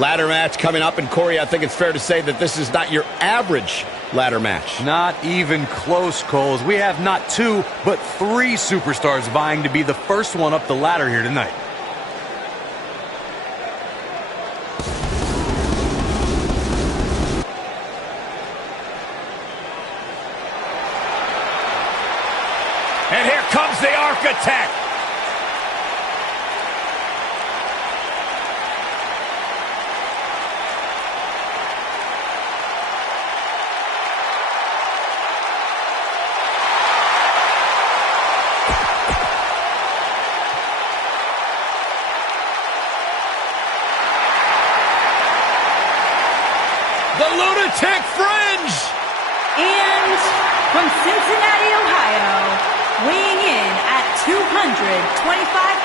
Ladder match coming up, and Corey, I think it's fair to say that this is not your average ladder match. Not even close, Coles. We have not 2, but 3 superstars vying to be the first one up the ladder here tonight. And here comes the architect. The Lunatic Fringe! And from Cincinnati, Ohio, weighing in at 225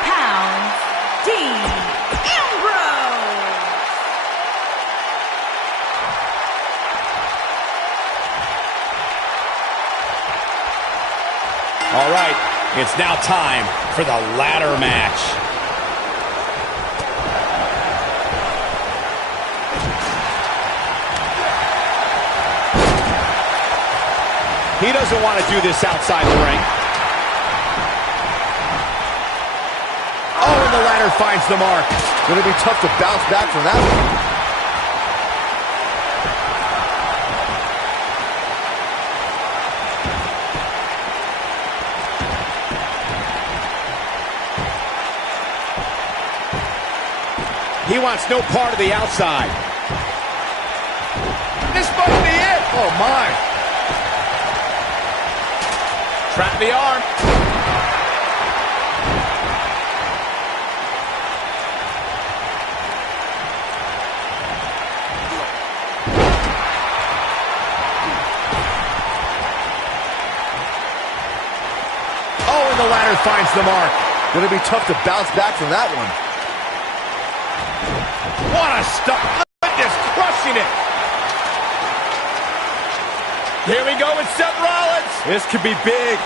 pounds, Dean Ambrose! All right, it's now time for the ladder match. He doesn't want to do this outside the ring. Oh, and the ladder finds the mark. Going to be tough to bounce back from that one. He wants no part of the outside. This must be it. Oh, my. Trap the arm. Oh, and the ladder finds the mark. Going to be tough to bounce back from that one. What a stuff. Just crushing it. Here we go with Seth Rollins. This could be big.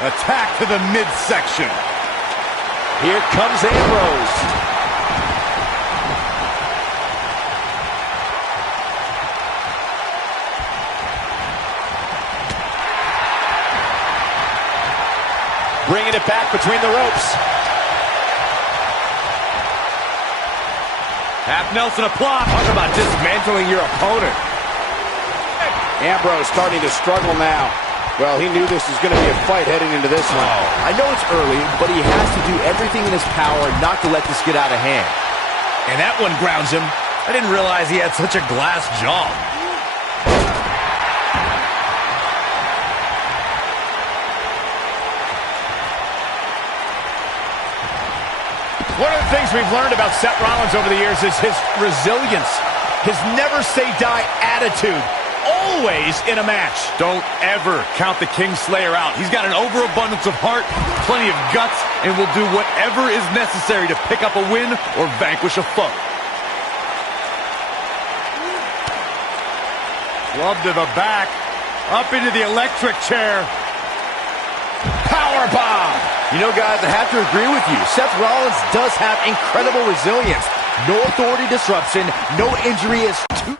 Attack to the midsection. Here comes Ambrose. Bringing it back between the ropes. Half Nelson applied. Talk about dismantling your opponent. Ambrose starting to struggle now. Well, he knew this was going to be a fight heading into this one. I know it's early, but he has to do everything in his power not to let this get out of hand. And that one grounds him. I didn't realize he had such a glass jaw. One of the things we've learned about Seth Rollins over the years is his resilience, his never-say-die attitude, always in a match. Don't ever count the Kingslayer out. He's got an overabundance of heart, plenty of guts, and will do whatever is necessary to pick up a win or vanquish a foe. Club to the back, up into the electric chair. Powerbomb! You know, guys, I have to agree with you. Seth Rollins does have incredible resilience. No authority disruption, no injury is too...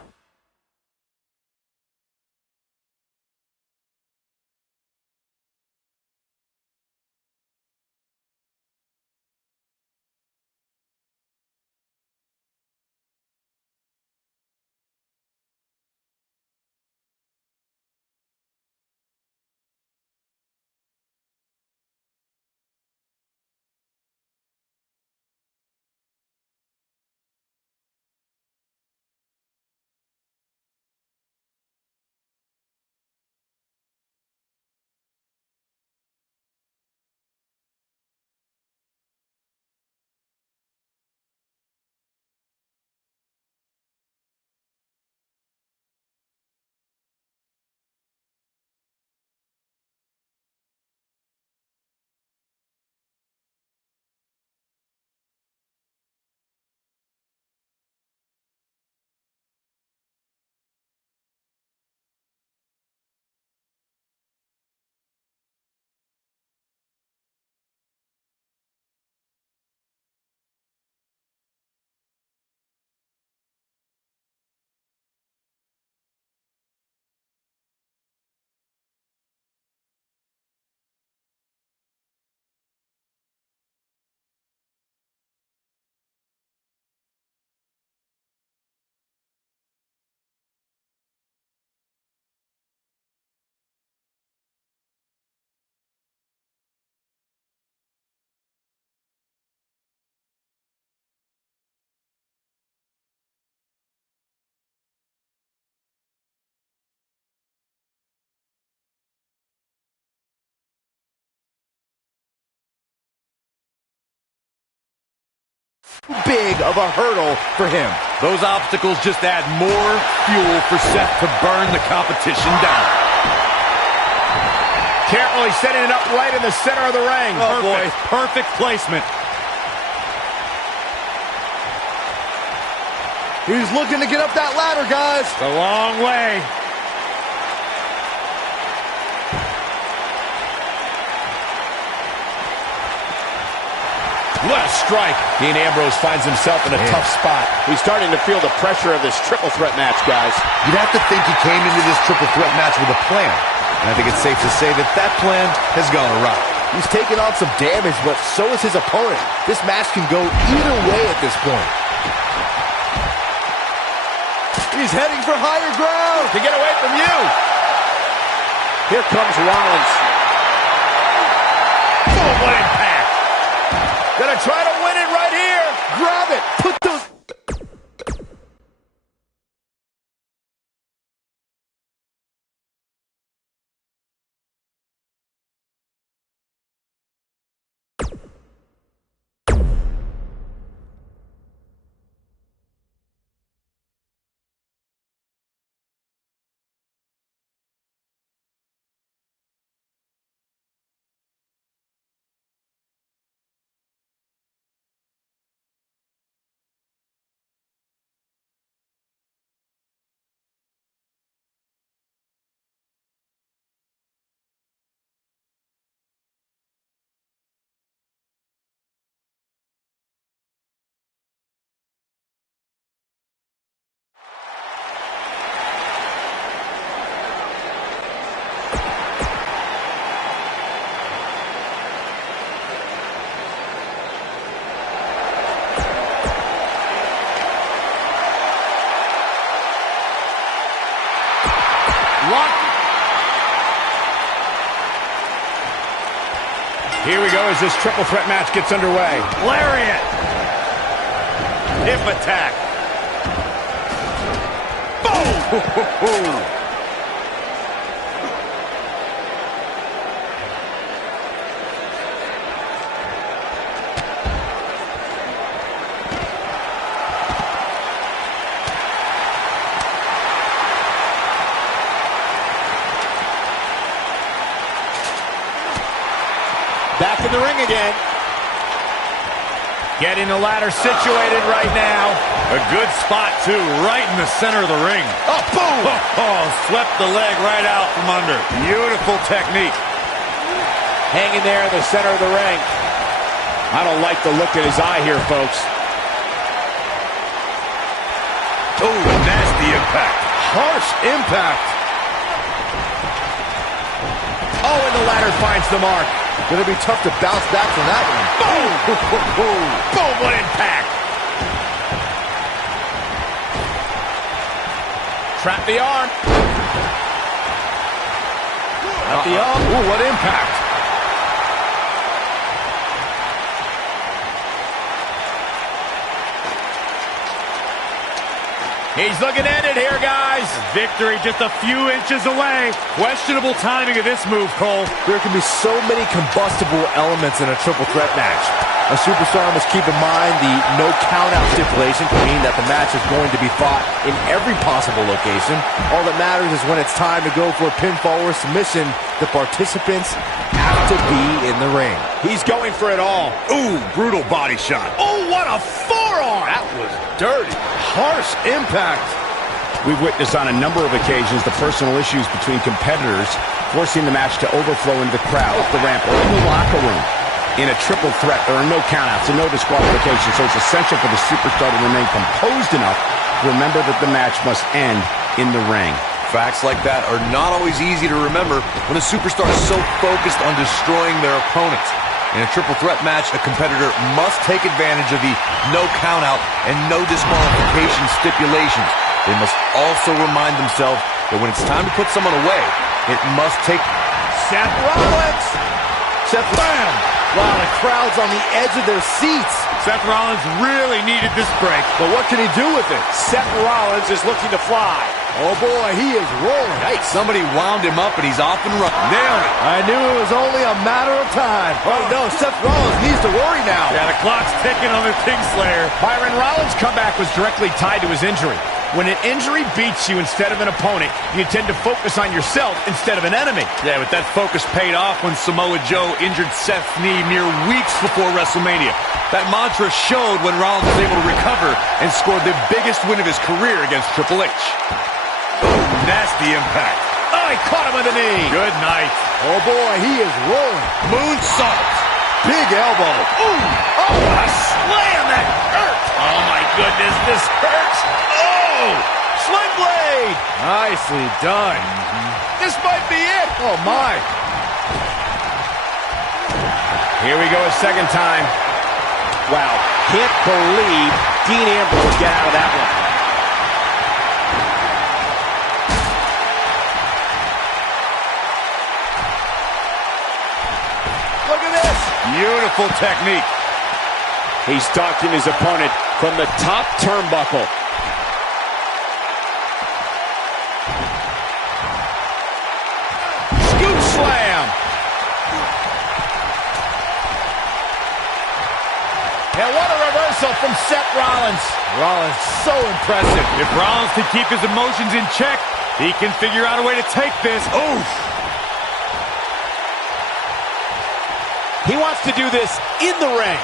big of a hurdle for him. Those obstacles just add more fuel for Seth to burn the competition down. Carefully setting it up right in the center of the ring. Oh, boy. Perfect placement. He's looking to get up that ladder, guys. It's a long way. What a strike. Dean Ambrose finds himself in a tough spot. He's starting to feel the pressure of this triple threat match, guys. You'd have to think he came into this triple threat match with a plan. And I think it's safe to say that that plan has gone awry. He's taken on some damage, but so is his opponent. This match can go either way at this point. He's heading for higher ground. To get away from you. Here comes Rollins. Boom, what impact. Gonna try to win it right here. Grab it. Put those... Here we go as this triple threat match gets underway. Lariat. Hip attack. Boom. Back in the ring again. Getting the ladder situated right now. A good spot, too, right in the center of the ring. Oh, boom! Oh, swept the leg right out from under. Beautiful technique. Hanging there in the center of the ring. I don't like the look in his eye here, folks. Oh, a nasty impact. Harsh impact. Oh, and the ladder finds the mark. Gonna be tough to bounce back from that one. Boom! Boom, what impact! Trap the arm. Trap the arm. Ooh, what impact! He's looking at it here, guys. Victory just a few inches away. Questionable timing of this move, Cole. There can be so many combustible elements in a triple threat match. A superstar must keep in mind the no count-out stipulation can mean that the match is going to be fought in every possible location. All that matters is when it's time to go for a pinfall or submission, the participants have to be in the ring. He's going for it all. Ooh, brutal body shot. Oh, what a forearm! That was dirty. Harsh impact. We've witnessed on a number of occasions the personal issues between competitors forcing the match to overflow into the crowd, up the ramp, or in the locker room. In a triple threat, there are no countouts and no disqualifications, so it's essential for the superstar to remain composed enough to remember that the match must end in the ring. Facts like that are not always easy to remember when a superstar is so focused on destroying their opponent. In a triple threat match, a competitor must take advantage of the no countout and no disqualification stipulations. They must also remind themselves that when it's time to put someone away, it must take... Seth Rollins! Seth, bam! Wow, the crowd's on the edge of their seats. Seth Rollins really needed this break. But what can he do with it? Seth Rollins is looking to fly. Oh, boy, he is rolling. Nice. Somebody wound him up, and he's off and running. Nailed it. I knew it was only a matter of time. Oh, no, Seth Rollins needs to worry now. Yeah, the clock's ticking on the Kingslayer. Byron, Rollins' comeback was directly tied to his injury. When an injury beats you instead of an opponent, you tend to focus on yourself instead of an enemy. Yeah, but that focus paid off when Samoa Joe injured Seth's knee mere weeks before WrestleMania. That mantra showed when Rollins was able to recover and scored the biggest win of his career against Triple H. Oh, nasty impact. Oh, he caught him with the knee. Good night. Oh, boy, he is rolling. Moonsault. Big elbow. Ooh, oh, what a slam. That hurt. Oh, my goodness, this hurts. Oh, sling blade. Nicely done. This might be it. Oh, my. Here we go a second time. Wow, can't believe Dean Ambrose got out of that one. Look at this. Beautiful technique. He's stalking his opponent from the top turnbuckle. Scoop slam. And what a reversal from Seth Rollins. Rollins, so impressive. If Rollins can keep his emotions in check, he can figure out a way to take this. Oof. He wants to do this in the ring.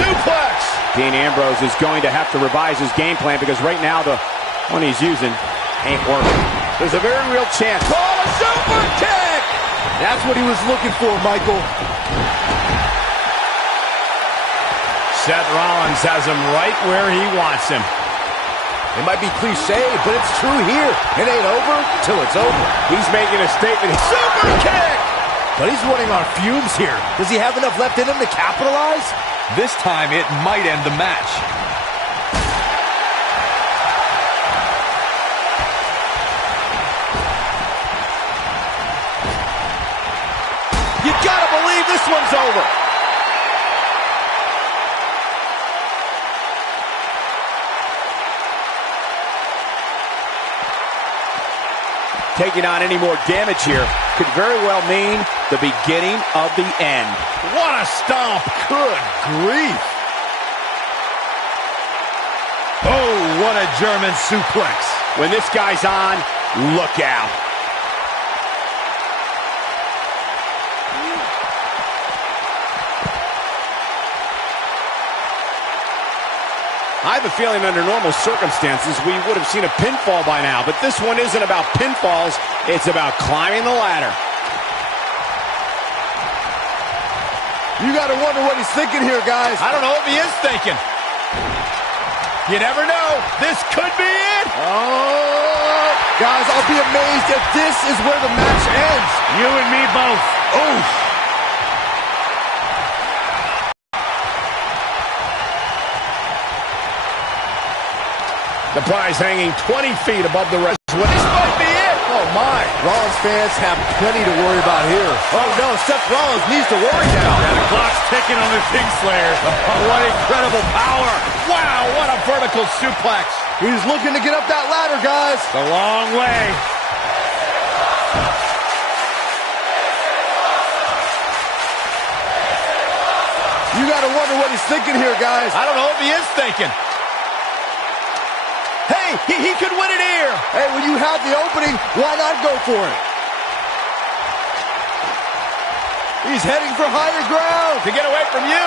Suplex. Dean Ambrose is going to have to revise his game plan because right now the one he's using ain't working. There's a very real chance. Oh, a super kick. That's what he was looking for, Michael. Seth Rollins has him right where he wants him. It might be cliche, but it's true here. It ain't over till it's over. He's making a statement. Super kick. But he's running on fumes here. Does he have enough left in him to capitalize? This time, it might end the match. You gotta believe this one's over. Taking on any more damage here could very well mean the beginning of the end. What a stomp. Good grief. Oh, what a German suplex. When this guy's on, look out. I have a feeling under normal circumstances we would have seen a pinfall by now, but this one isn't about pinfalls, it's about climbing the ladder. You gotta wonder what he's thinking here, guys. I don't know if he is thinking. You never know. This could be it. Oh, guys, I'll be amazed if this is where the match ends. You and me both. Oof. The prize hanging 20 feet above the rest. This might be it. Oh, my. Rollins fans have plenty to worry about here. Oh, no, Seth Rollins needs to worry now. Yeah, the clock's ticking on the Kingslayer. Oh, what incredible power. Wow, what a vertical suplex. He's looking to get up that ladder, guys. It's a long way. You gotta wonder what he's thinking here, guys. I don't know if he is thinking. Hey, he could win it here. Hey, when you have the opening, why not go for it? He's heading for higher ground. To get away from you.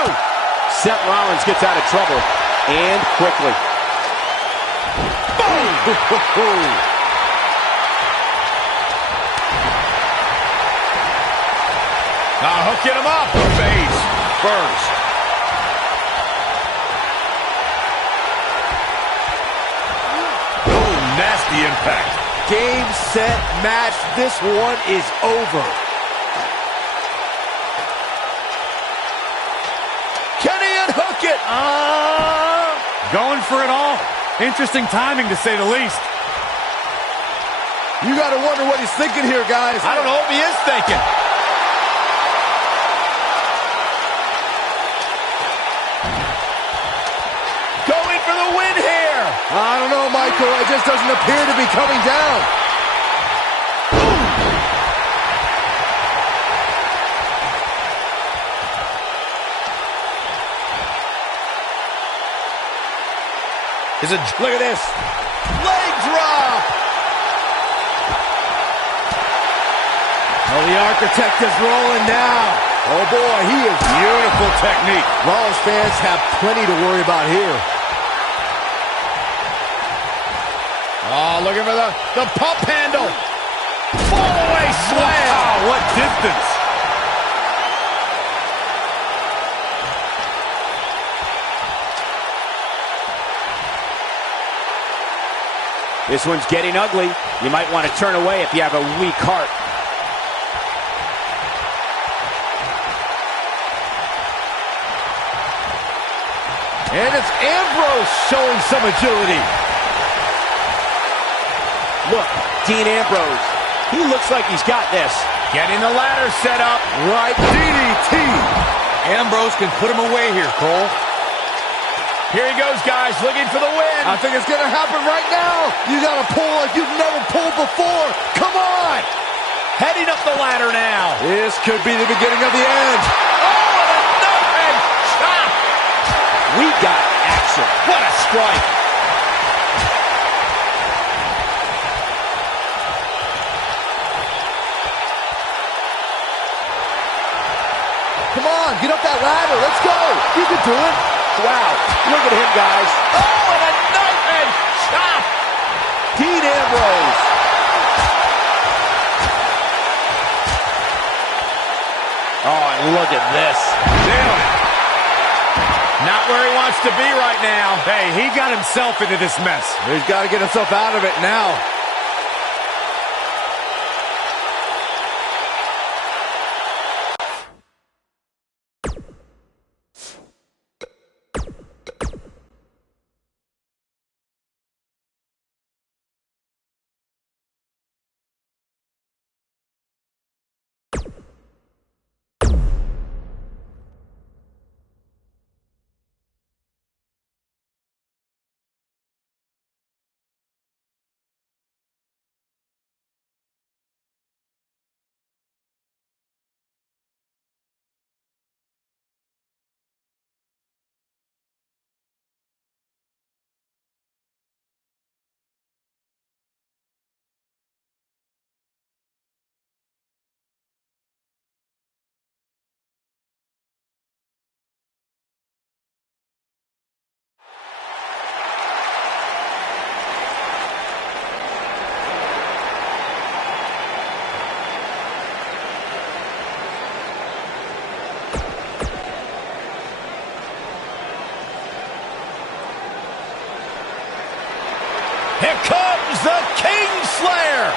Seth Rollins gets out of trouble, and quickly. Boom! Now hooking him up. Face first. Nasty impact. Game, set, match. This one is over. Can he unhook it? Going for it all. Interesting timing, to say the least. You got to wonder what he's thinking here, guys. I don't know if he is thinking. Going for the win here. I don't know ankle. It just doesn't appear to be coming down. Look at this. Leg drop. Oh, the architect is rolling now. Oh, boy, he is. Beautiful technique. Rollins fans have plenty to worry about here. Oh, looking for the pump handle. Fall away slam. Wow, what distance. This one's getting ugly. You might want to turn away if you have a weak heart. And it's Ambrose showing some agility. Look, Dean Ambrose. He looks like he's got this. Getting the ladder set up. Right, DDT. Ambrose can put him away here, Cole. Here he goes, guys, looking for the win. I think it's going to happen right now. You got to pull like you've never pulled before. Come on. Heading up the ladder now. This could be the beginning of the end. Oh, and a knife and chop. We got action. What a strike. Come on, get up that ladder. Let's go. You can do it. Wow, look at him, guys. Oh, and a knife and chop. Dean Ambrose. Oh, and look at this. Damn. Not where he wants to be right now. Hey, he got himself into this mess. He's got to get himself out of it now. Here comes the Kingslayer.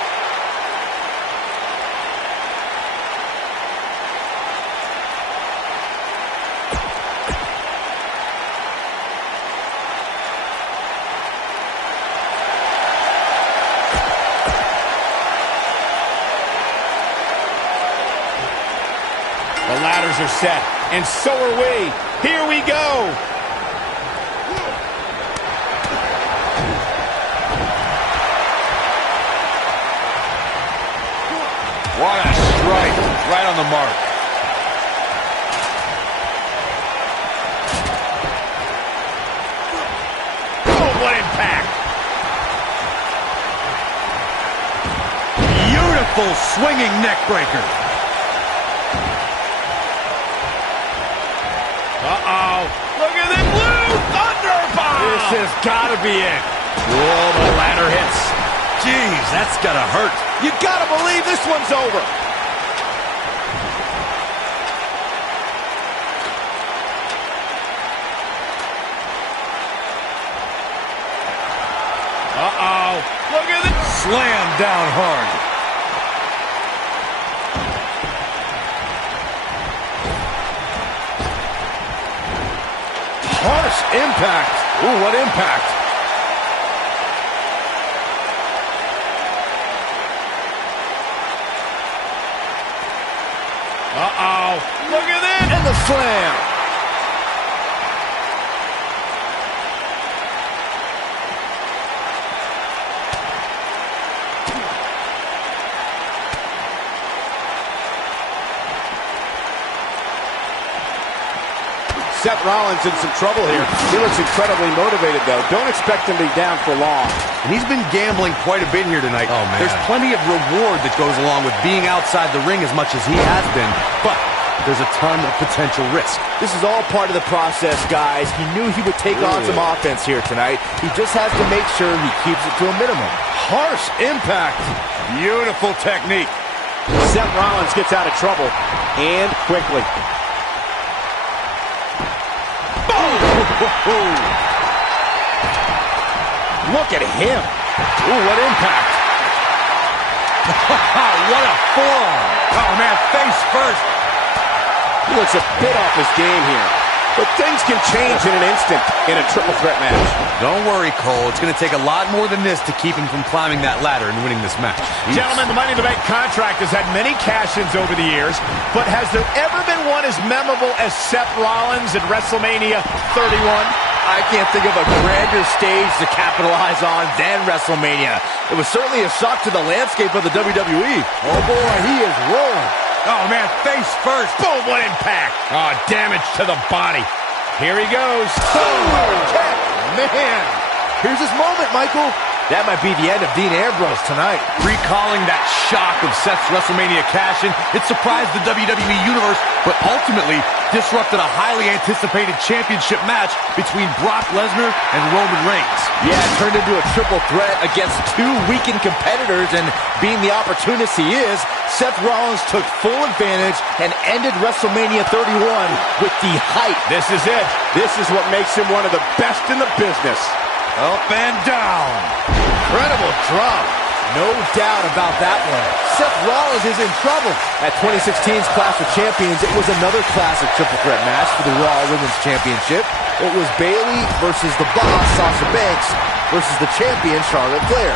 The ladders are set, and so are we. Here we go. What a strike. Right on the mark. Oh, what impact. Beautiful swinging neck breaker. Uh-oh. Look at the blue thunderbomb. This has got to be it. Whoa, the ladder hits. Jeez, that's gotta hurt. You gotta believe this one's over. Uh-oh. Look at this. Slam down hard. Harsh impact. Ooh, what impact. Uh-oh. Look at this. And the slam. Seth Rollins in some trouble here. He looks incredibly motivated, though. Don't expect him to be down for long. And he's been gambling quite a bit here tonight. Oh, man. There's plenty of reward that goes along with being outside the ring as much as he has been, but there's a ton of potential risk. This is all part of the process, guys. He knew he would take on some offense here tonight. He just has to make sure he keeps it to a minimum. Harsh impact. Beautiful technique. Seth Rollins gets out of trouble, and quickly. Look at him. Ooh, what impact. What a forearm. Oh, man, face first. He looks a bit off his game here. But things can change in an instant in a triple threat match. Don't worry, Cole. It's going to take a lot more than this to keep him from climbing that ladder and winning this match. Gentlemen, the Money in the Bank contract has had many cash-ins over the years, but has there ever been one as memorable as Seth Rollins at WrestleMania 31? I can't think of a grander stage to capitalize on than WrestleMania. It was certainly a shock to the landscape of the WWE. Oh, boy, he is rolling. Oh, man, face first. Boom, what impact. Oh, damage to the body. Here he goes. Man, here's his moment, Michael. That might be the end of Dean Ambrose tonight. Recalling that shock of Seth's WrestleMania cash-in, it surprised the WWE Universe, but ultimately disrupted a highly anticipated championship match between Brock Lesnar and Roman Reigns. Yeah, it turned into a triple threat against two weakened competitors, and being the opportunist he is, Seth Rollins took full advantage and ended WrestleMania 31 with the hype. This is it. This is what makes him one of the best in the business. Up and down. Incredible drop. No doubt about that one. Seth Rollins is in trouble. At 2016's Clash of Champions, it was another classic triple threat match for the Raw Women's Championship. It was Bayley versus the Boss, Sasha Banks, versus the champion, Charlotte Flair.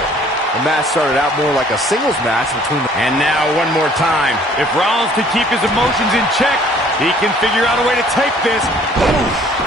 The match started out more like a singles match between the... And now one more time. If Rollins can keep his emotions in check, he can figure out a way to take this. Oof.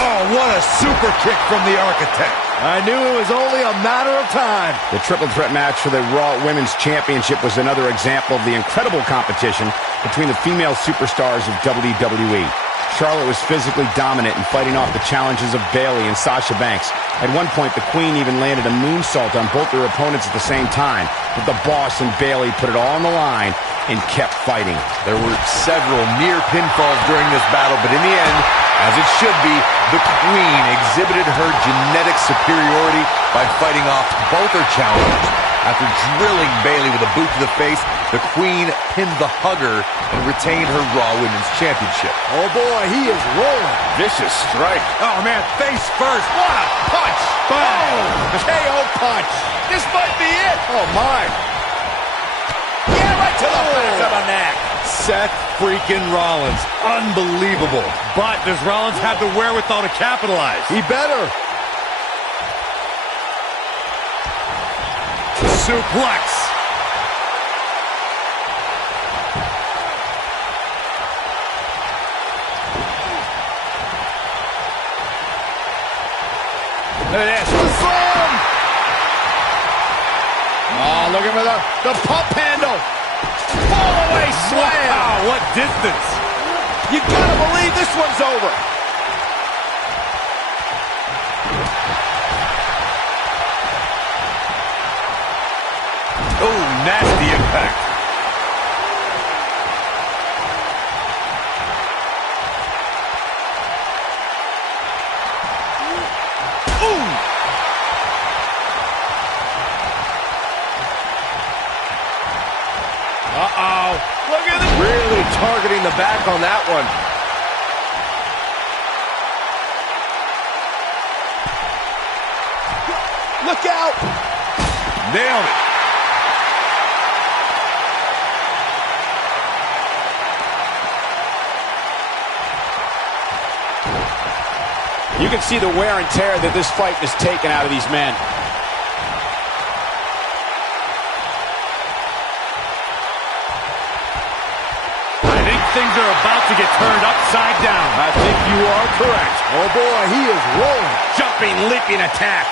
Oh, what a super kick from the Architect. I knew it was only a matter of time. The triple threat match for the Raw Women's Championship was another example of the incredible competition between the female superstars of WWE. Charlotte was physically dominant and fighting off the challenges of Bayley and Sasha Banks. At one point, the Queen even landed a moonsault on both their opponents at the same time. But the Boss and Bayley put it all on the line and kept fighting. There were several near pinfalls during this battle, but in the end, as it should be, the Queen exhibited her genetic superiority by fighting off both her challengers. After drilling Bayley with a boot to the face, the Queen pinned the Hugger and retained her Raw Women's Championship. Oh boy, he is rolling. Vicious strike. Oh, man, face first. What a punch. Boom! KO punch. This might be it. Oh, my. Yeah, right to the back of the neck. Seth freaking Rollins. Unbelievable. But does Rollins have the wherewithal to capitalize? He better. Suplex. Look at this. Slam. Oh, looking for the pump handle. Fall away slam. Wow, what distance. You gotta believe this one's over. Oh, nasty impact. Ooh. Uh-oh. Look at this. Really targeting the back on that one. Look out. Nailed it. You can see the wear and tear that this fight has taken out of these men. I think things are about to get turned upside down. I think you are correct. Oh boy, he is rolling. Jumping, leaping attack.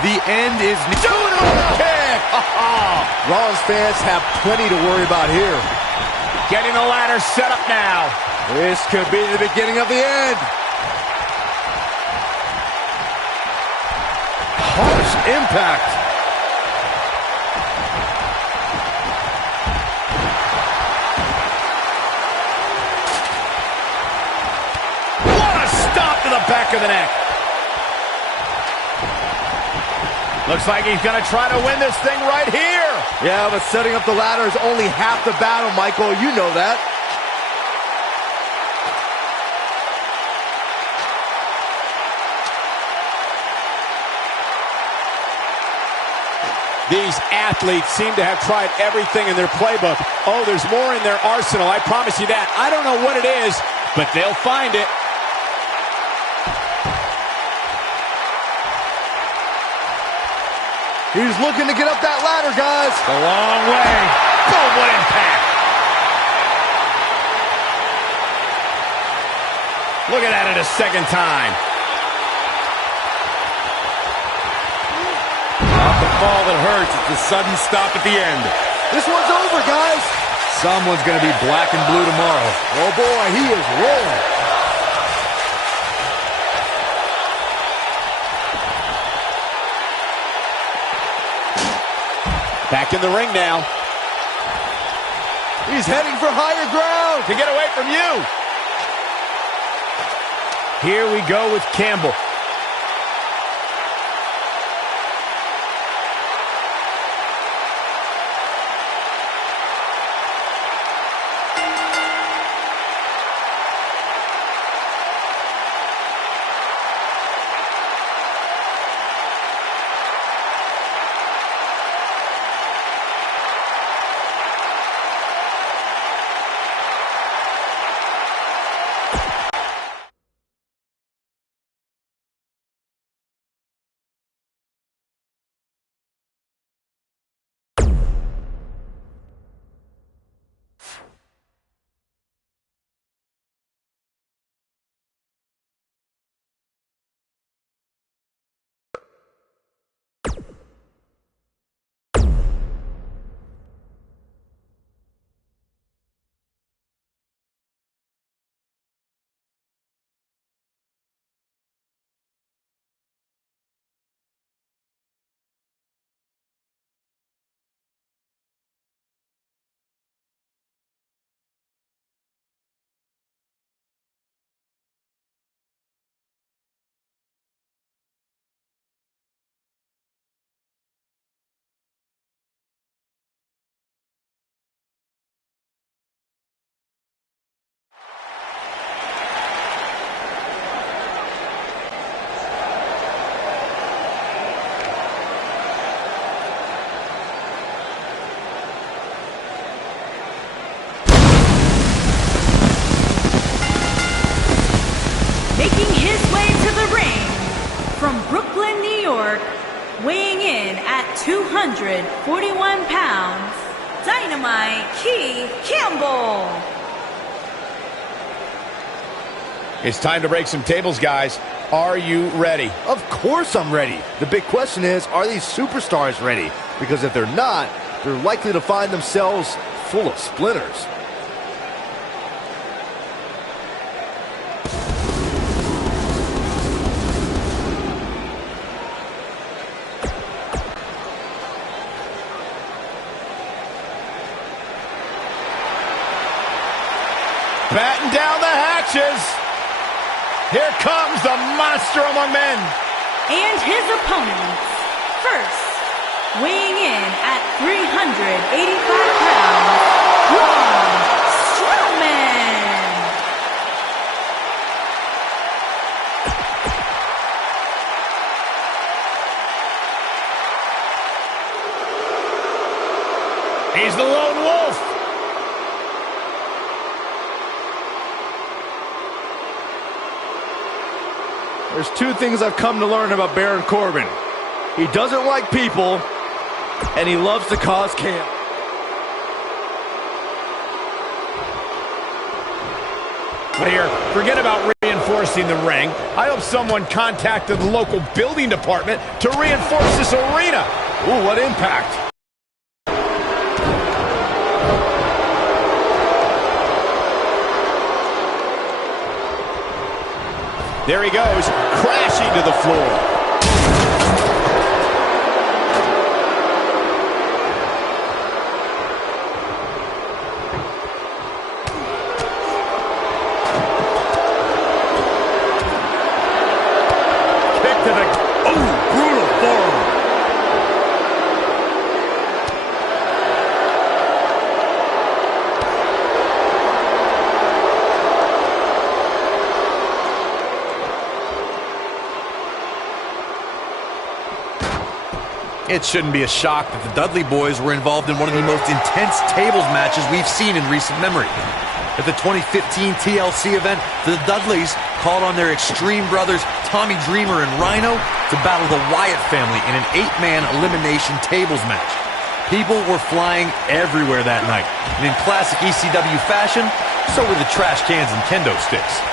The end is... Judo kick. Rollins fans have plenty to worry about here. Getting the ladder set up now. This could be the beginning of the end. Harsh impact. What a stop to the back of the neck. Looks like he's going to try to win this thing right here. Yeah, but setting up the ladder is only half the battle, Michael. You know that. These athletes seem to have tried everything in their playbook. Oh, there's more in their arsenal, I promise you that. I don't know what it is, but they'll find it. He's looking to get up that ladder, guys. A long way. Boom, what impact. Look at that a second time. Not the fall that hurts, it's the sudden stop at the end. This one's over, guys. Someone's going to be black and blue tomorrow. Oh, boy, he is rolling. Back in the ring now. He's heading for higher ground. To get away from you. Here we go with Campbell. Making his way to the ring from Brooklyn, New York, weighing in at 241 pounds, Drago-Key Campbell. It's time to break some tables, guys. Are you ready? Of course I'm ready. The big question is, are these superstars ready? Because if they're not, they're likely to find themselves full of splinters. Batten down the hatches. Here comes the monster among men. And his opponents, first, weighing in at 385 pounds, Braun Strowman. He's the lone wolf. There's two things I've come to learn about Baron Corbin. He doesn't like people, and he loves to cause chaos. But here, forget about reinforcing the ring. I hope someone contacted the local building department to reinforce this arena. Ooh, what impact. There he goes, crashing to the floor. It shouldn't be a shock that the Dudley boys were involved in one of the most intense tables matches we've seen in recent memory. At the 2015 TLC event, the Dudleys called on their Extreme brothers Tommy Dreamer and Rhino to battle the Wyatt family in an 8-man elimination tables match. People were flying everywhere that night, and in classic ECW fashion, so were the trash cans and kendo sticks.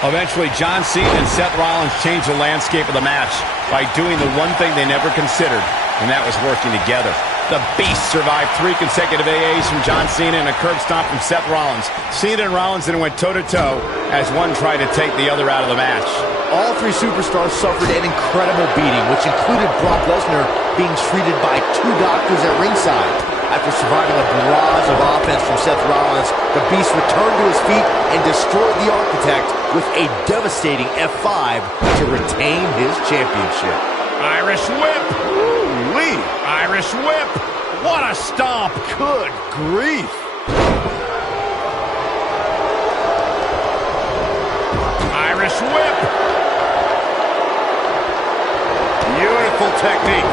Eventually, John Cena and Seth Rollins changed the landscape of the match by doing the one thing they never considered, and that was working together. The Beast survived 3 consecutive AAs from John Cena and a curb stomp from Seth Rollins. Cena and Rollins then went toe-to-toe as one tried to take the other out of the match. All 3 superstars suffered an incredible beating, which included Brock Lesnar being treated by 2 doctors at ringside. After surviving a barrage of offense from Seth Rollins, the Beast returned to his feet and destroyed the Architect with a devastating F5 to retain his championship. Irish whip! Ooh-wee! Irish whip! What a stomp! Good grief! Irish whip! Beautiful technique.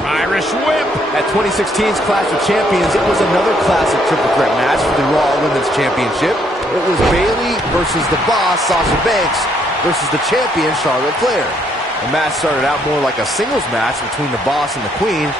Irish whip! At 2016's Clash of Champions, it was another classic triple threat match for the Raw Women's Championship. It was Bayley versus the Boss, Sasha Banks, versus the champion, Charlotte Flair. The match started out more like a singles match between the Boss and the Queen.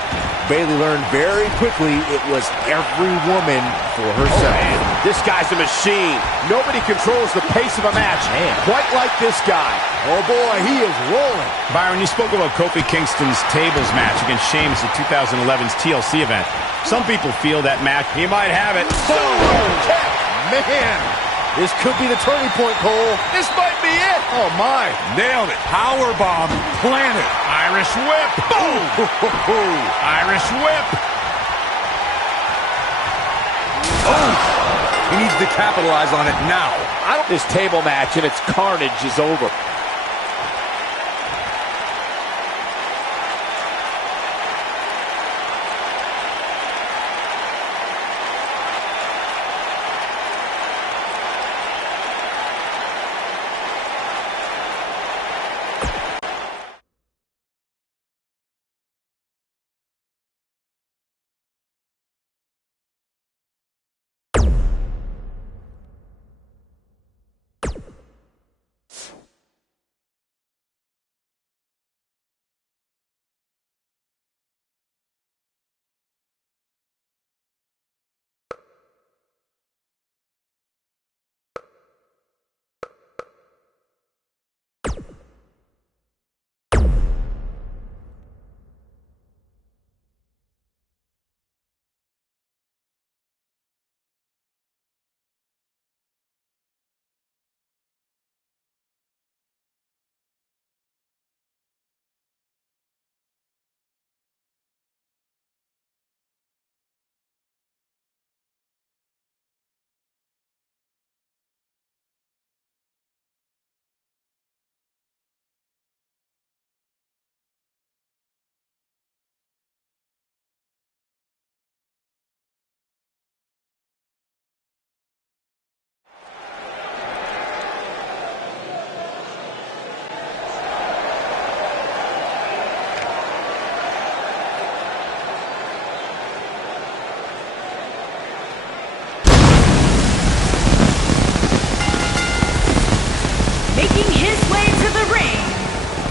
Bayley learned very quickly it was every woman for herself. Oh, man. This guy's a machine. Nobody controls the pace of a match quite like this guy. Oh boy, he is rolling. Byron, you spoke about Kofi Kingston's tables match against Sheamus at 2011's TLC event. Some people feel that match, he might have it. Man, this could be the turning point, Cole. This might be it. Oh my. Nailed it. Powerbomb planted. Irish whip. Boom. Irish whip. Oh, he needs to capitalize on it now. This table match and its carnage is over.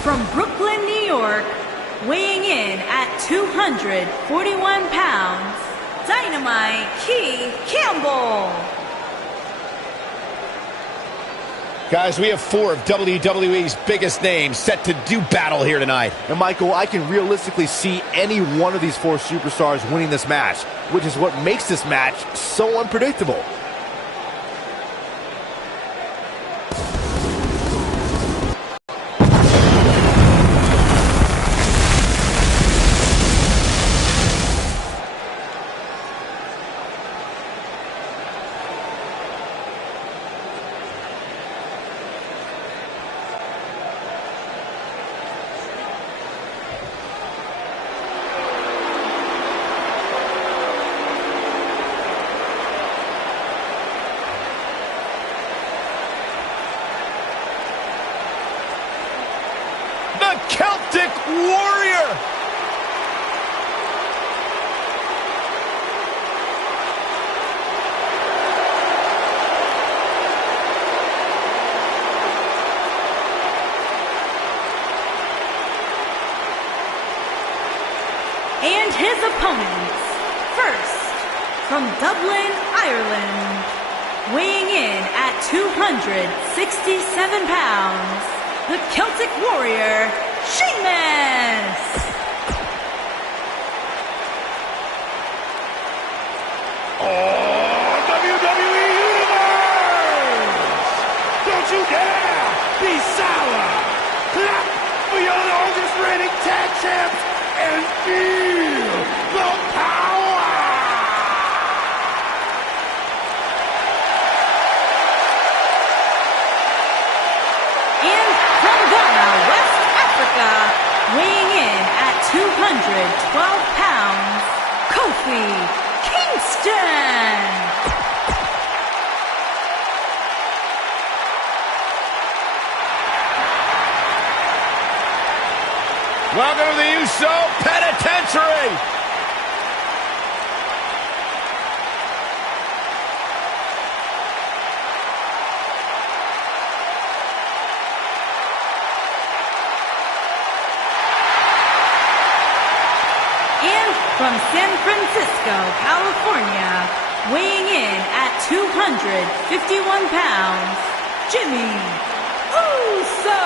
From Brooklyn, New York, weighing in at 241 pounds, Dynamite Key Campbell. Guys, we have 4 of WWE's biggest names set to do battle here tonight. And Michael, I can realistically see any one of these 4 superstars winning this match, which is what makes this match so unpredictable. Celtic Warrior! And his opponents, first, from Dublin, Ireland, weighing in at 267 pounds, the Celtic Warrior, Sheamus! Oh, WWE Universe! Don't you dare be sour! Clap for your longest reigning tag champs and feel the power! And from Ghana, West Africa, weighing in at 212 pounds, Kofi Kingston! Welcome to the USO Penitentiary! And from San Francisco, California, weighing in at 251 pounds, Jimmy Uso!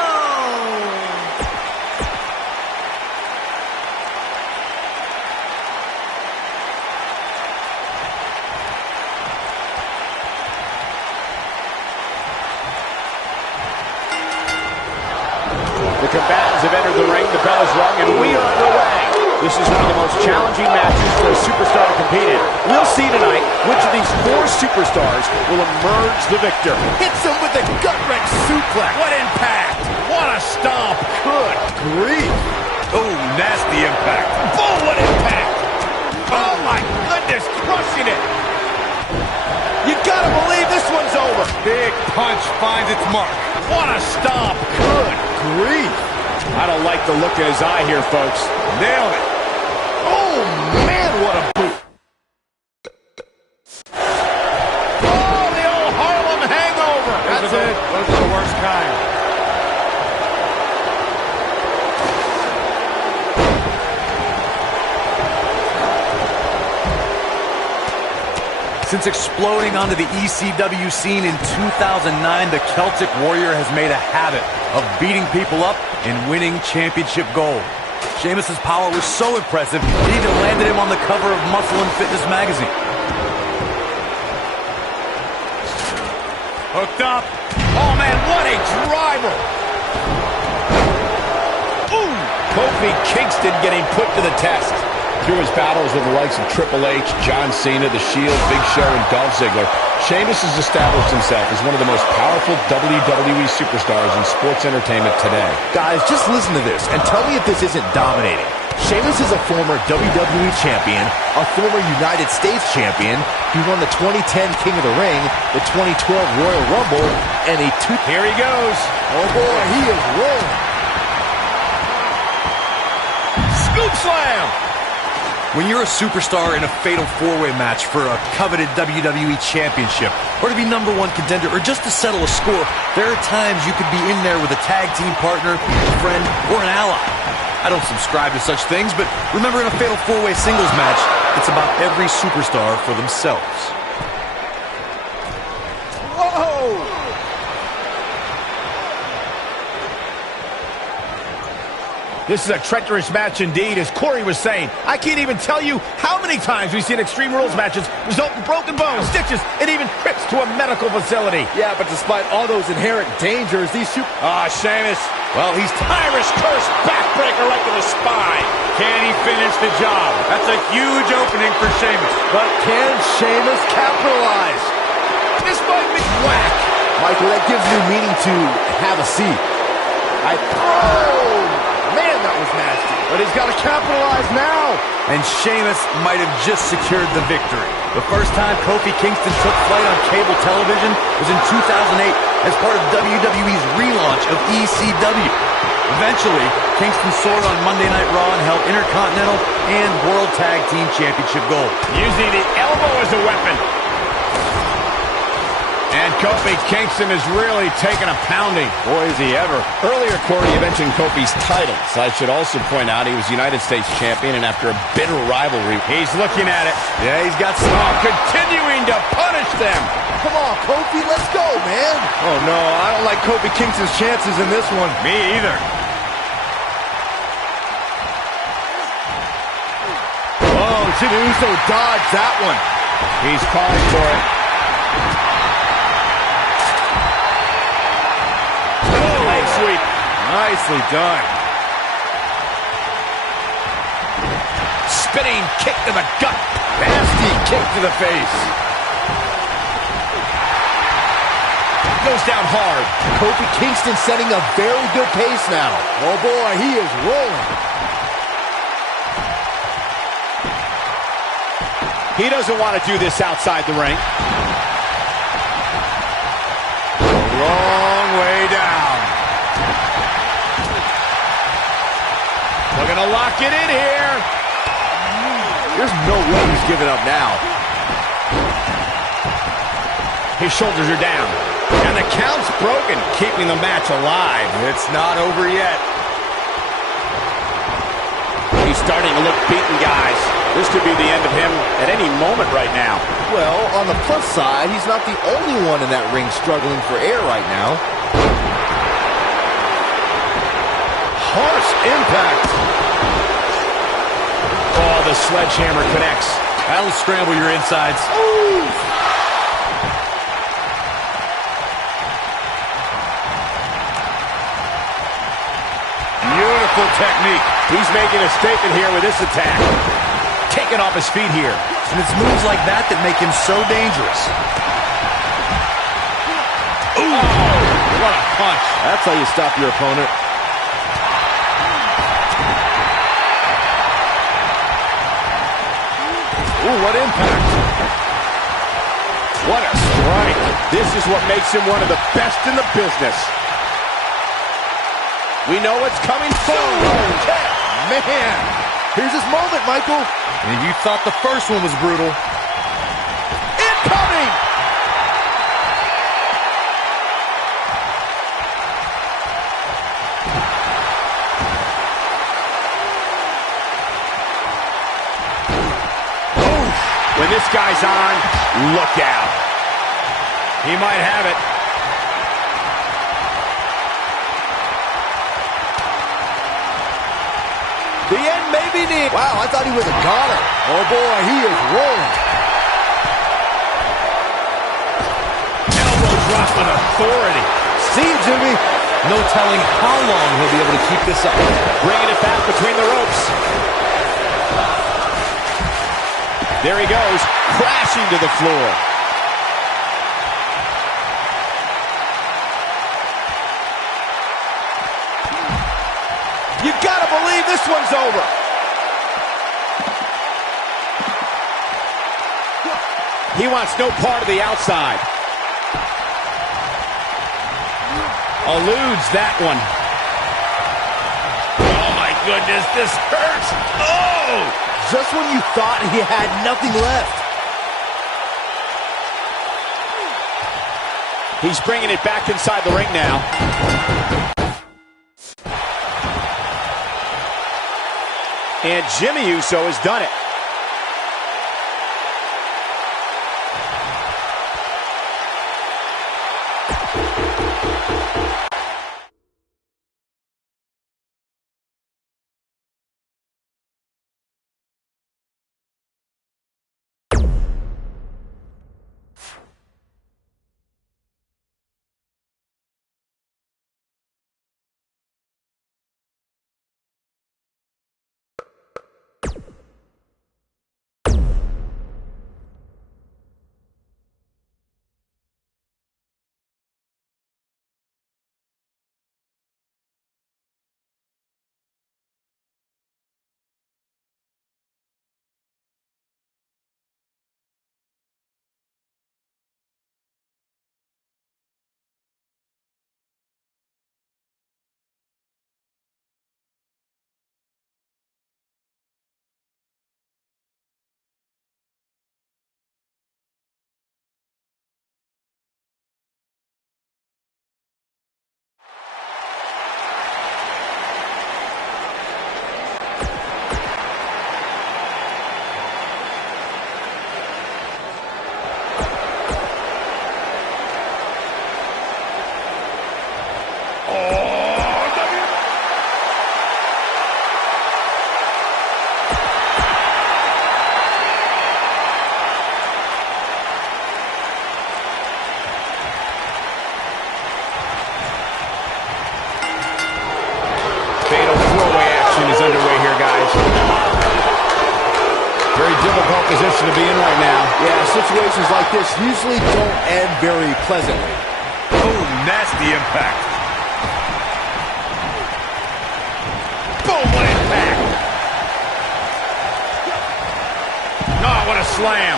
The combatants have entered the ring, the bell is rung, and we are underway. This is one of the most challenging matches for a superstar to compete in. We'll see tonight which of these 4 superstars will emerge the victor. Hits him with a gut-wrench suplex. What impact! What a stomp! Good grief! Oh, nasty impact. Oh, what impact! Oh my goodness, crushing it! You gotta believe this one's over! Big punch finds its mark. What a stomp! Good grief! I don't like the look in his eye here, folks. Nailed it. Oh, man, what a boot! Oh, the old Harlem hangover! That's it. Those are the worst kind. Since exploding onto the ECW scene in 2009, the Celtic Warrior has made a habit of beating people up and winning championship gold. Sheamus' power was so impressive, it even landed him on the cover of Muscle and Fitness magazine. Hooked up. Oh, man, what a driver! Ooh! Kofi Kingston getting put to the test. Through his battles with the likes of Triple H, John Cena, The Shield, Big Show, and Dolph Ziggler, Sheamus has established himself as one of the most powerful WWE superstars in sports entertainment today. Guys, just listen to this and tell me if this isn't dominating. Sheamus is a former WWE champion, a former United States champion. He won the 2010 King of the Ring, the 2012 Royal Rumble, and Here he goes. Oh boy, he is rolling. Scoop slam! When you're a superstar in a fatal 4-way match for a coveted WWE championship, or to be #1 contender, or just to settle a score, there are times you could be in there with a tag team partner, a friend, or an ally. I don't subscribe to such things, but remember, in a fatal 4-way singles match, it's about every superstar for themselves. Whoa! This is a treacherous match indeed, as Corey was saying. I can't even tell you how many times we've seen Extreme Rules matches result in broken bones, stitches, and even trips to a medical facility. Yeah, but despite all those inherent dangers, these Sheamus. Well, he's Irish curse backbreaker right to the spine. Can he finish the job? That's a huge opening for Sheamus. But can Sheamus capitalize? This might be whack. Michael, that gives new meaning to have a seat. Man, that was nasty. But he's got to capitalize now. And Sheamus might have just secured the victory. The first time Kofi Kingston took flight on cable television was in 2008 as part of WWE's relaunch of ECW. Eventually, Kingston soared on Monday Night Raw and held Intercontinental and World Tag Team Championship gold. Using the elbow as a weapon. And Kofi Kingston has really taken a pounding. Boy, is he ever. Earlier, Corey, you mentioned Kofi's titles. I should also point out he was United States champion, and after a bitter rivalry, he's looking at it. Yeah, he's got some. Continuing to punish them. Come on, Kofi, let's go, man. Oh, no, I don't like Kofi Kingston's chances in this one. Me either. Oh, Jimmy Uso dodged that one. He's calling for it. Sweep. Nicely done. Spinning kick to the gut. Nasty kick to the face. Goes down hard. Kofi Kingston setting a very good pace now. Oh boy, he is rolling. He doesn't want to do this outside the ring. Long way down. We're going to lock it in here. There's no way he's giving up now. His shoulders are down. And the count's broken, keeping the match alive. It's not over yet. He's starting to look beaten, guys. This could be the end of him at any moment right now. Well, on the plus side, he's not the only one in that ring struggling for air right now. Harsh impact. Oh, the sledgehammer connects. That'll scramble your insides. Ooh. Beautiful technique. He's making a statement here with this attack. Taking off his feet here. And it's moves like that that make him so dangerous. Ooh, what a punch. That's how you stop your opponent. Ooh, what impact. What a strike. This is what makes him one of the best in the business. We know what's coming forward. Man, here's his moment, Michael. And you thought the first one was brutal. Incoming! When this guy's on, look out. He might have it. The end may be near. Wow, I thought he was a goner. Oh boy, he is rolling. Elbow drop with authority. See, Jimmy? No telling how long he'll be able to keep this up. Bringing it back between the ropes. There he goes, crashing to the floor. You gotta believe this one's over. He wants no part of the outside. Eludes that one. Oh my goodness, this hurts. Oh! Just when you thought he had nothing left. He's bringing it back inside the ring now. And Jimmy Uso has done it. position to be in right now. Yeah, situations like this usually don't end very pleasantly. Oh, nasty impact. Boom, what impact. Oh, what a slam.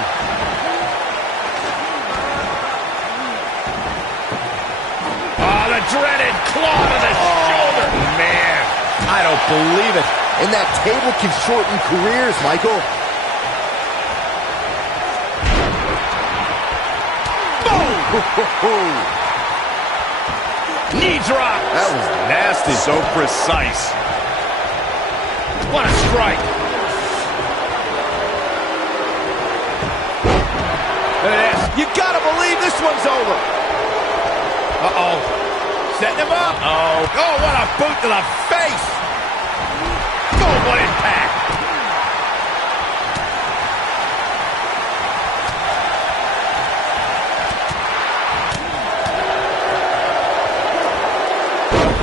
Oh, the dreaded claw to the shoulder. Man, I don't believe it. And that table can shorten careers, Michael. boom. Knee drop. That was nasty. So precise. What a strike. Look at this. You gotta believe this one's over. Uh-oh. Setting him up. Uh-oh. Oh, what a boot to the face. Oh, what impact.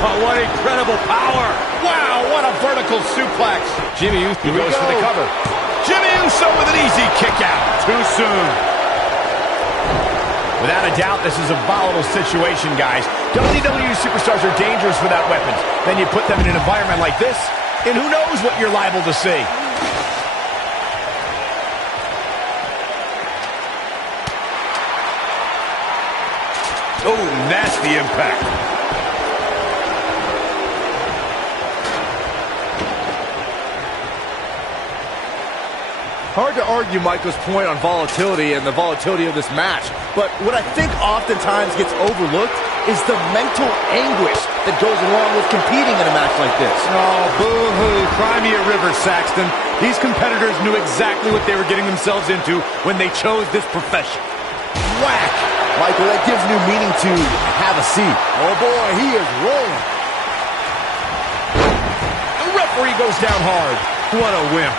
Oh, what incredible power. Wow, what a vertical suplex. Jimmy Uso goes for the cover. Jimmy Uso with an easy kick out. Too soon. Without a doubt, this is a volatile situation, guys. WWE superstars are dangerous without weapons. Then you put them in an environment like this, and who knows what you're liable to see. Oh, nasty impact. Hard to argue Michael's point on volatility and the volatility of this match, but what I think oftentimes gets overlooked is the mental anguish that goes along with competing in a match like this. Oh, boo-hoo. Cry me a river, Saxton. These competitors knew exactly what they were getting themselves into when they chose this profession. Whack! Michael, that gives new meaning to have a seat. Oh boy, he is rolling. The referee goes down hard. What a wimp.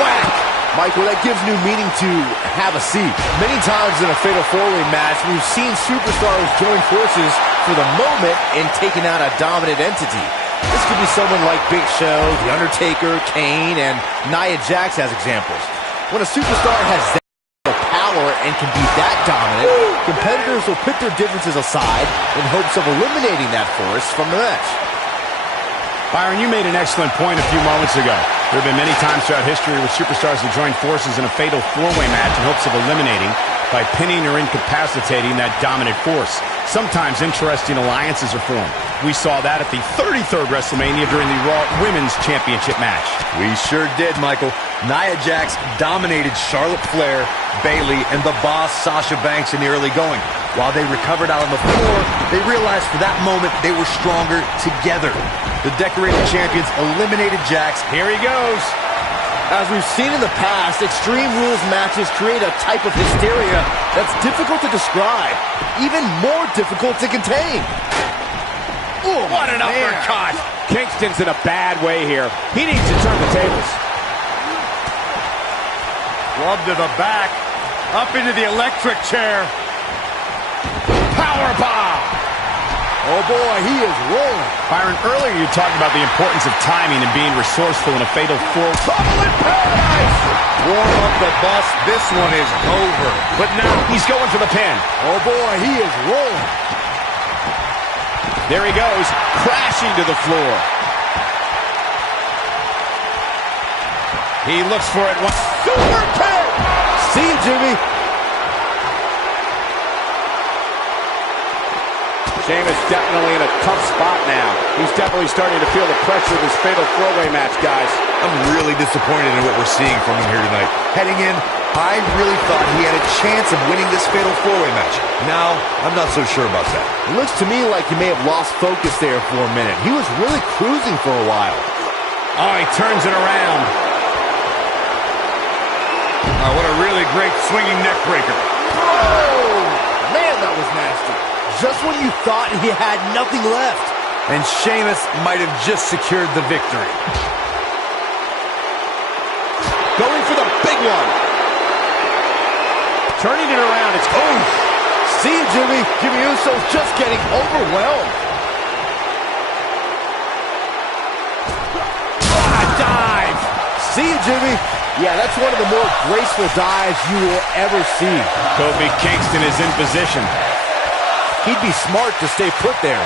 Whack! Michael, that gives new meaning to have a seat. Many times in a Fatal 4-Way match, we've seen superstars join forces for the moment in taking out a dominant entity. This could be someone like Big Show, The Undertaker, Kane, and Nia Jax as examples. When a superstar has that power and can be that dominant, competitors will put their differences aside in hopes of eliminating that force from the match. Byron, you made an excellent point a few moments ago. There have been many times throughout history where superstars have joined forces in a fatal four-way match in hopes of eliminating by pinning or incapacitating that dominant force. Sometimes interesting alliances are formed. We saw that at the 33rd WrestleMania during the Raw Women's Championship match. We sure did, Michael. Nia Jax dominated Charlotte Flair, Bayley, and the Boss Sasha Banks in the early going. While they recovered out on the floor, they realized for that moment they were stronger together. The decorated champions eliminated Jax. Here he goes. As we've seen in the past, Extreme Rules matches create a type of hysteria that's difficult to describe, even more difficult to contain. Ooh, what an uppercut. Kingston's in a bad way here. He needs to turn the tables. Club to the back. Up into the electric chair. Powerbomb. Oh boy, he is rolling. Byron, earlier you talked about the importance of timing and being resourceful in a fatal four. Trouble in paradise. Warm up the bus. This one is over. But now he's going for the pin. Oh boy, he is rolling. There he goes, crashing to the floor. He looks for it. Super kick! See you, Jimmy. Sheamus definitely in a tough spot now. He's definitely starting to feel the pressure of this fatal four-way match, guys. I'm really disappointed in what we're seeing from him here tonight. Heading in, I really thought he had a chance of winning this fatal four-way match. Now, I'm not so sure about that. It looks to me like he may have lost focus there for a minute. He was really cruising for a while. Oh, he turns it around. Oh, what a really great swinging neck breaker. Oh, man, that was nasty. Just when you thought he had nothing left. And Sheamus might have just secured the victory. Going for the big one. Turning it around. It's close. See you, Jimmy. Jimmy Uso's just getting overwhelmed. What a dive. See you, Jimmy. Yeah, that's one of the more graceful dives you will ever see. Kofi Kingston is in position. He'd be smart to stay put there.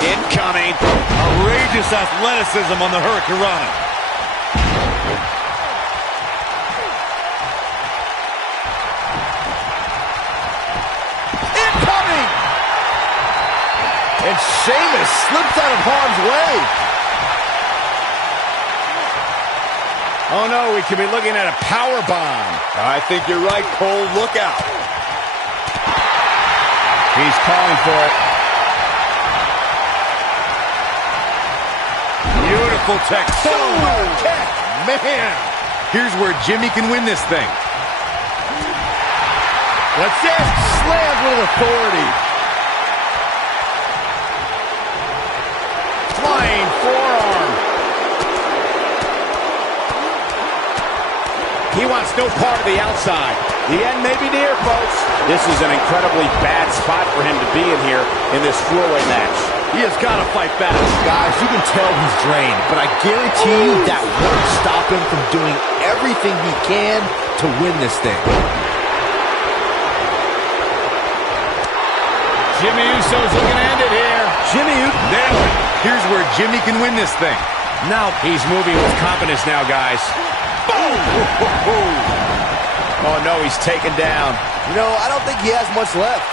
Incoming. Outrageous athleticism on the Hurricanrana. Incoming! And Sheamus slips out of harm's way. Oh no, we could be looking at a power bomb. I think you're right, Cole. Look out. He's calling for it. Beautiful tech. Man. Here's where Jimmy can win this thing. What's this? Slammed with authority. Flying forearm. He wants no part of the outside. The end may be near, folks. This is an incredibly bad spot for him to be in here in this four-way match. He has got to fight back. Guys, you can tell he's drained, but I guarantee you that won't stop him from doing everything he can to win this thing. Jimmy Uso's looking to end it here. Jimmy Uso. Nailed it. Here's where Jimmy can win this thing. Now he's moving with confidence now, guys. Boom! Oh, no, he's taken down. You know, I don't think he has much left.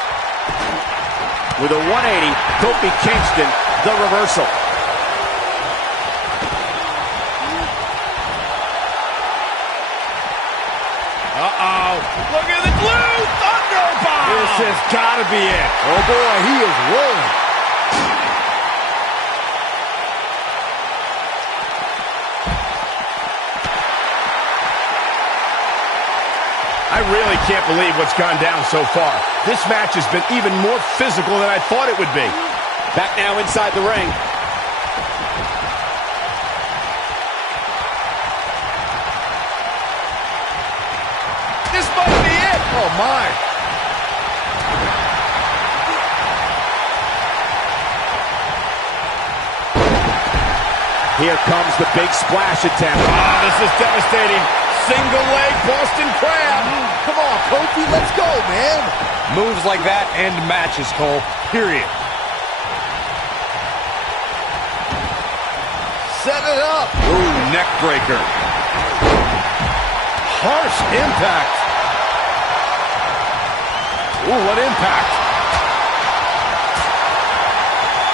With a 180, Kofi Kingston, the reversal. Uh-oh. Look at the glue! Thunderbomb! This has got to be it. Oh, boy, he is rolling. I really can't believe what's gone down so far. This match has been even more physical than I thought it would be. Back now inside the ring. This might be it. Oh, my. Here comes the big splash attempt. Oh, this is devastating. Single leg Boston Crab. Come on, Kofi, let's go, man. Moves like that end matches, Cole. Period. Set it up. Ooh, neck breaker. Harsh impact. Ooh, what impact.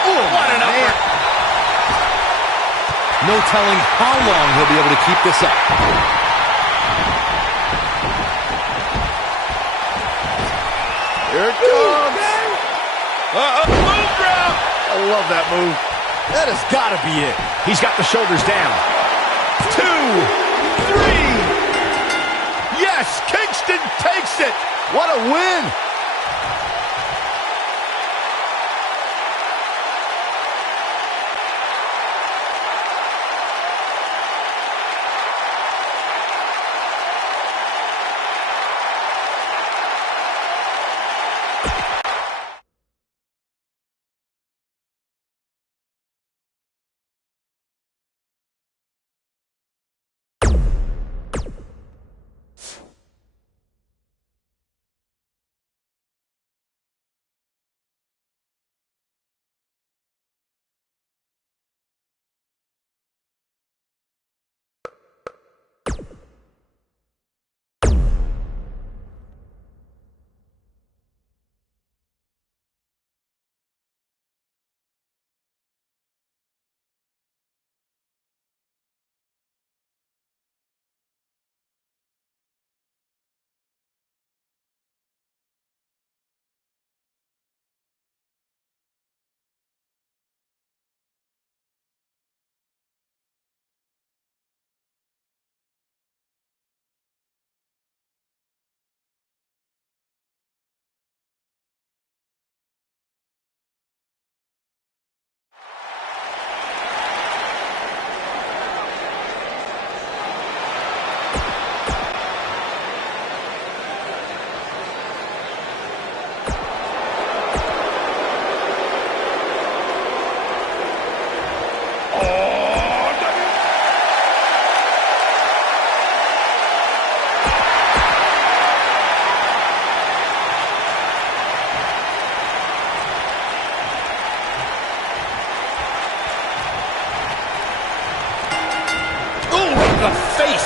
Ooh, What an upper. No telling how long he'll be able to keep this up. Here it comes. Move drop! I love that move. That has got to be it. He's got the shoulders down. 2, 3. Yes, Kingston takes it. What a win.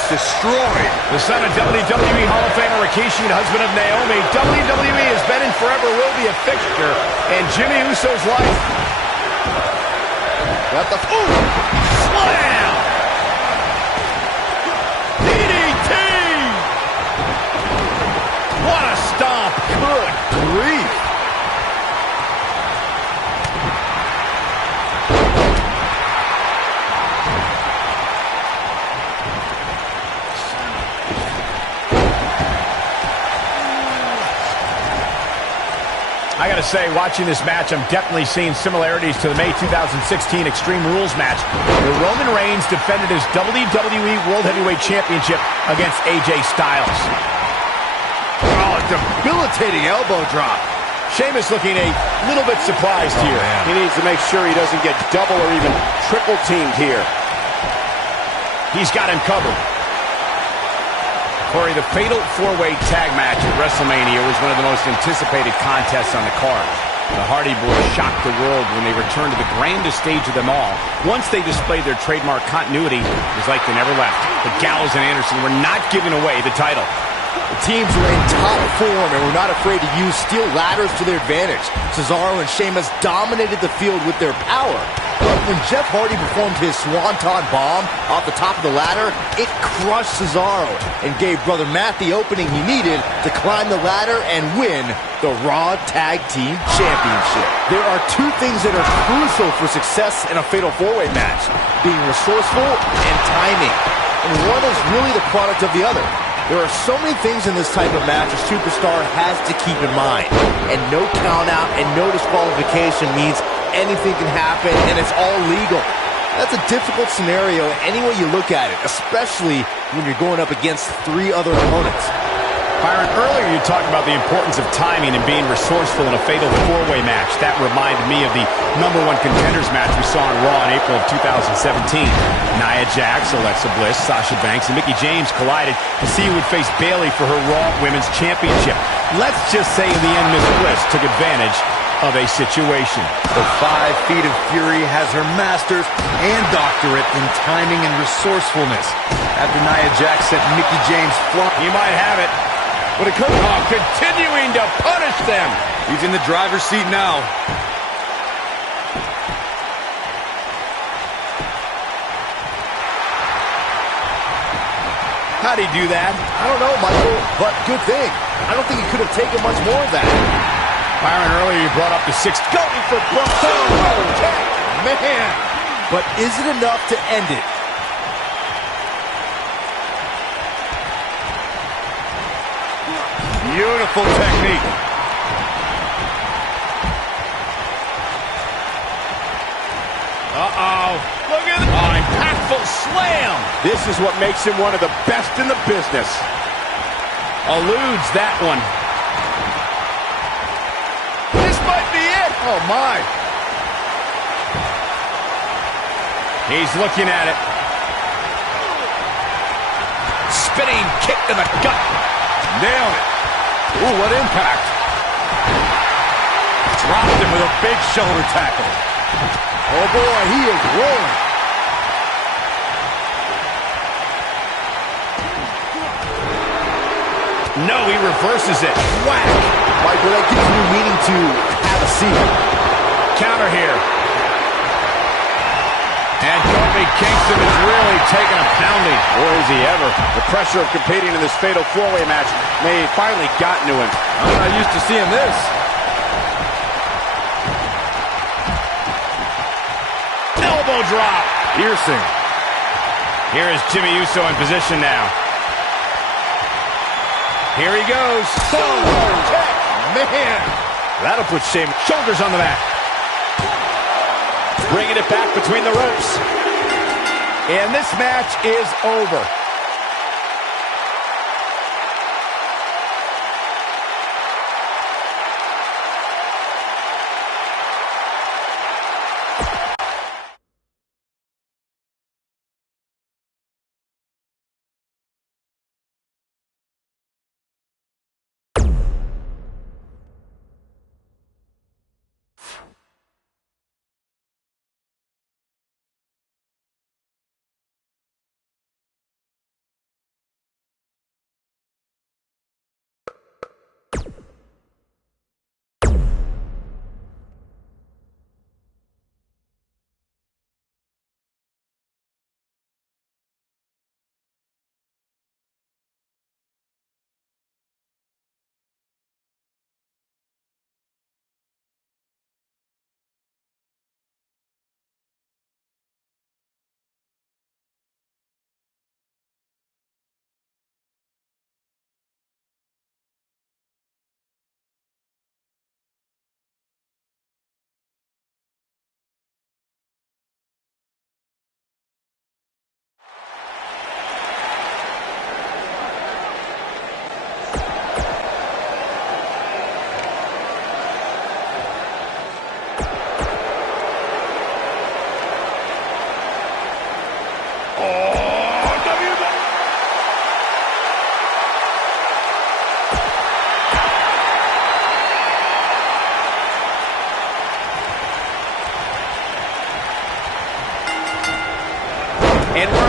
destroyed. The son of WWE Hall of Famer Rikishi and husband of Naomi, WWE has been and forever will be a fixture in Jimmy Uso's life. Got the slam! DDT! What a stomp! Good grief! I gotta say, watching this match, I'm definitely seeing similarities to the May 2016 Extreme Rules match, where Roman Reigns defended his WWE World Heavyweight Championship against AJ Styles. Oh, debilitating elbow drop. Sheamus looking a little bit surprised here. He needs to make sure he doesn't get double or even triple teamed here. He's got him covered. Corey, the fatal four-way tag match at WrestleMania was one of the most anticipated contests on the card. The Hardy Boys shocked the world when they returned to the grandest stage of them all. Once they displayed their trademark continuity, it was like they never left. The Gallows and Anderson were not giving away the title. The teams were in top form and were not afraid to use steel ladders to their advantage. Cesaro and Sheamus dominated the field with their power. But when Jeff Hardy performed his Swanton Bomb off the top of the ladder, it crushed Cesaro and gave Brother Matt the opening he needed to climb the ladder and win the Raw Tag Team Championship. There are two things that are crucial for success in a fatal four-way match: being resourceful and timing. And one is really the product of the other. There are so many things in this type of match a superstar has to keep in mind. And no count out and no disqualification means anything can happen and it's all legal. That's a difficult scenario any way you look at it, especially when you're going up against three other opponents. Byron, earlier you talked about the importance of timing and being resourceful in a fatal four-way match. That reminded me of the #1 contenders match we saw on Raw in April of 2017. Nia Jax, Alexa Bliss, Sasha Banks, and Mickie James collided to see who would face Bayley for her Raw Women's Championship. Let's just say in the end, Miss Bliss took advantage of a situation. The 5 Feet of Fury has her master's and doctorate in timing and resourcefulness. After Nia Jax sent Mickie James flying, He might have it. But it could continuing to punish them. he's in the driver's seat now. How'd he do that? I don't know, Michael, but good thing. I don't think he could have taken much more of that. Byron, earlier you brought up the 6th. Going for broke. Man. But is it enough to end it? Beautiful technique. Uh-oh. Look at that. Oh, impactful slam. This is what makes him one of the best in the business. Eludes that one. This might be it. Oh, my. He's looking at it. Spinning kick to the gut. Nailed it. Ooh, what impact. Dropped him with a big shoulder tackle. Oh, boy, he is rolling. No, he reverses it. Whack. Michael, that gives new meaning to have a seat. Counter here. And Kofi Kingston is really taking a pounding. Or is he ever? The pressure of competing in this fatal four-way match may have finally gotten to him. I'm not used to seeing this. Elbow drop. Piercing. Here is Jimmy Uso in position now. Here he goes. Man. That'll put Sheamus. Shoulders on the mat. Bringing it back between the ropes. And this match is over.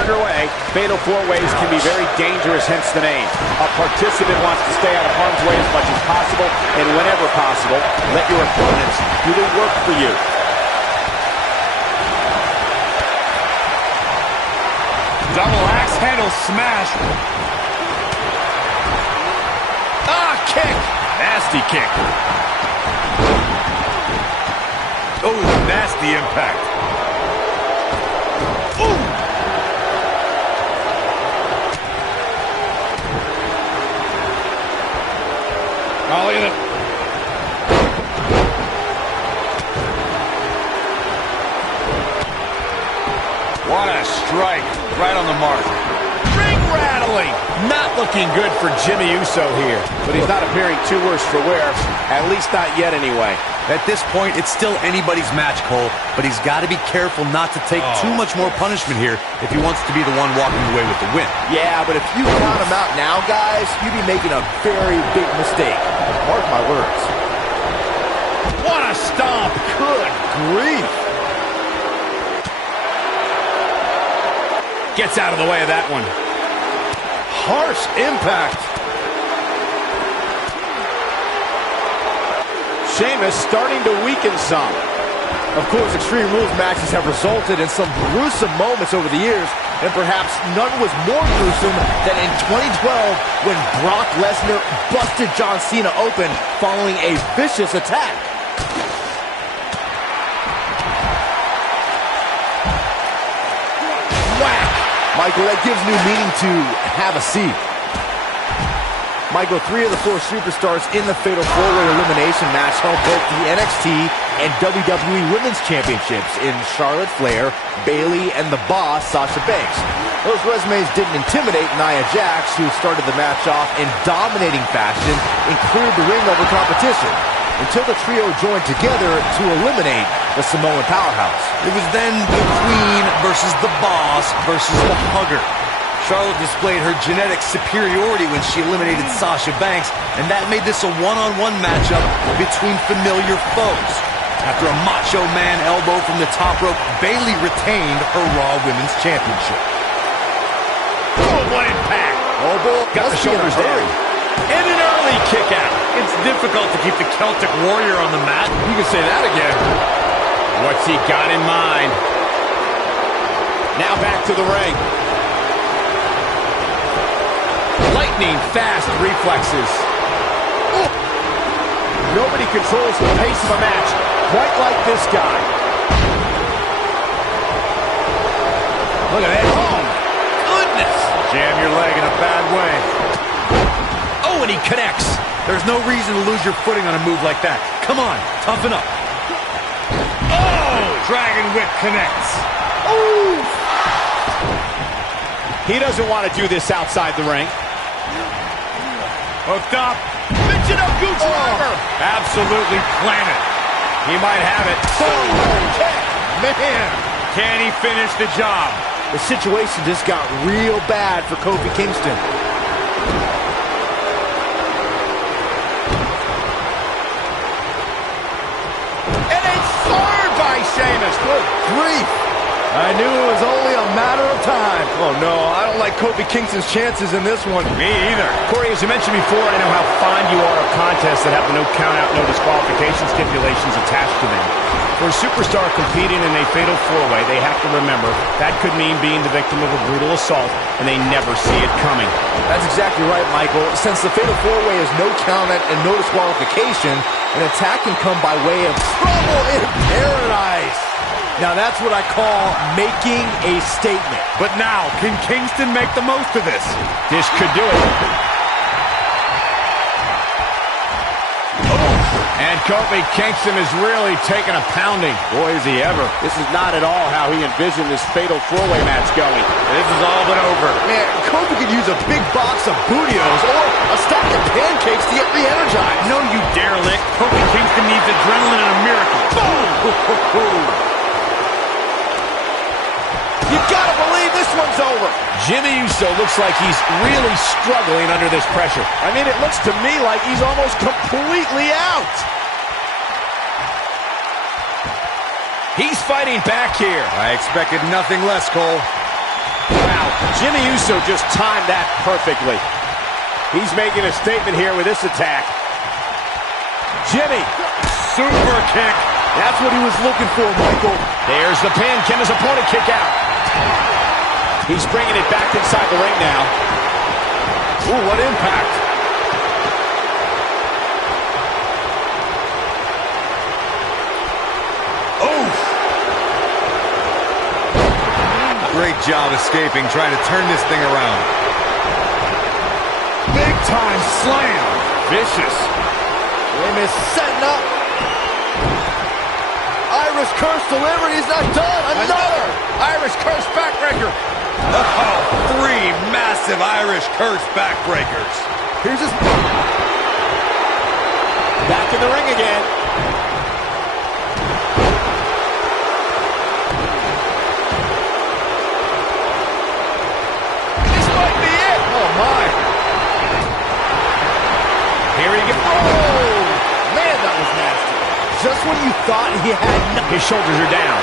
underway. Fatal four-ways can be very dangerous, hence the name. A participant wants to stay out of harm's way as much as possible, and whenever possible, let your opponents do the work for you. Double axe handle smash. Ah, kick. Nasty kick. Oh, nasty impact. Ooh. Oh, look at it. What a strike. Right on the mark. Ring rattling. Not looking good for Jimmy Uso here. But he's not appearing too worse for wear. At least not yet anyway. At this point, it's still anybody's match, Cole, but he's got to be careful not to take too much more punishment here if he wants to be the one walking away with the win. Yeah, but if you count him out now, guys, you'd be making a very big mistake. Mark my words. What a stomp. Good grief. Gets out of the way of that one. Harsh impact. Sheamus starting to weaken some. Of course, Extreme Rules matches have resulted in some gruesome moments over the years, and perhaps none was more gruesome than in 2012 when Brock Lesnar busted John Cena open following a vicious attack. Whack! Michael, that gives new meaning to have a seat. Michael, 3 of the 4 superstars in the Fatal 4-Way Elimination match held both the NXT and WWE Women's Championships in Charlotte Flair, Bayley, and the Boss, Sasha Banks. Those resumes didn't intimidate Nia Jax, who started the match off in dominating fashion and cleared the ring over competition, until the trio joined together to eliminate the Samoan powerhouse. It was then the Queen versus the Boss versus the Hugger. Charlotte displayed her genetic superiority when she eliminated Sasha Banks, and that made this a one-on-one matchup between familiar foes. After a Macho Man elbow from the top rope, Bayley retained her Raw Women's Championship. Oh, what impact. Oh, boy. Got the shoulders down. And an early kick out. It's difficult to keep the Celtic Warrior on the mat. You can say that again. What's he got in mind? Now back to the ring. Lightning fast reflexes. Ooh. Nobody controls the pace of a match quite like this guy. Look at that. Oh, goodness. Jam your leg in a bad way. Oh, and he connects. There's no reason to lose your footing on a move like that. Come on, toughen up. Oh, Dragon Whip connects. Ooh. He doesn't want to do this outside the ring. Hooked up. Michinoku driver. Absolutely planted. He might have it. Boom. Man. Can he finish the job? The situation just got real bad for Kofi Kingston. And a third by Sheamus. Good grief. I knew it was only a matter of time. Oh, no, I don't like Kofi Kingston's chances in this one. Me either. Corey, as you mentioned before, I know how fond you are of contests that have the no count-out, no disqualification stipulations attached to them. For a superstar competing in a fatal four-way, they have to remember that could mean being the victim of a brutal assault, and they never see it coming. That's exactly right, Michael. Since the fatal four-way is no count-out and no disqualification, an attack can come by way of trouble in paradise. Now that's what I call making a statement. But now, can Kingston make the most of this? This could do it. And Kofi Kingston is really taking a pounding. Boy, is he ever. This is not at all how he envisioned this fatal four-way match going. This is all but over. Man, Kofi could use a big box of Bootios or a stack of pancakes to get re-energized. No, you derelict. Kofi Kingston needs adrenaline and a miracle. Boom! You gotta believe this one's over. Jimmy Uso looks like he's really struggling under this pressure. I mean, it looks to me like he's almost completely out. He's fighting back here. I expected nothing less, Cole. Wow, Jimmy Uso just timed that perfectly. He's making a statement here with this attack. Jimmy. Super kick. That's what he was looking for, Michael. There's the pin. Can his opponent kick out? He's bringing it back inside the ring now. Ooh, what impact. Oh! Great job escaping, trying to turn this thing around. Big time slam. Vicious. Sheamus setting up. Irish curse delivered. He's not done. Another Irish curse backbreaker. Oh, 3 massive Irish curse backbreakers. Here's his... Back in the ring again. This might be it. Oh, my. Here he goes. Oh, man, that was nasty. Just when you thought he had nothing. His shoulders are down.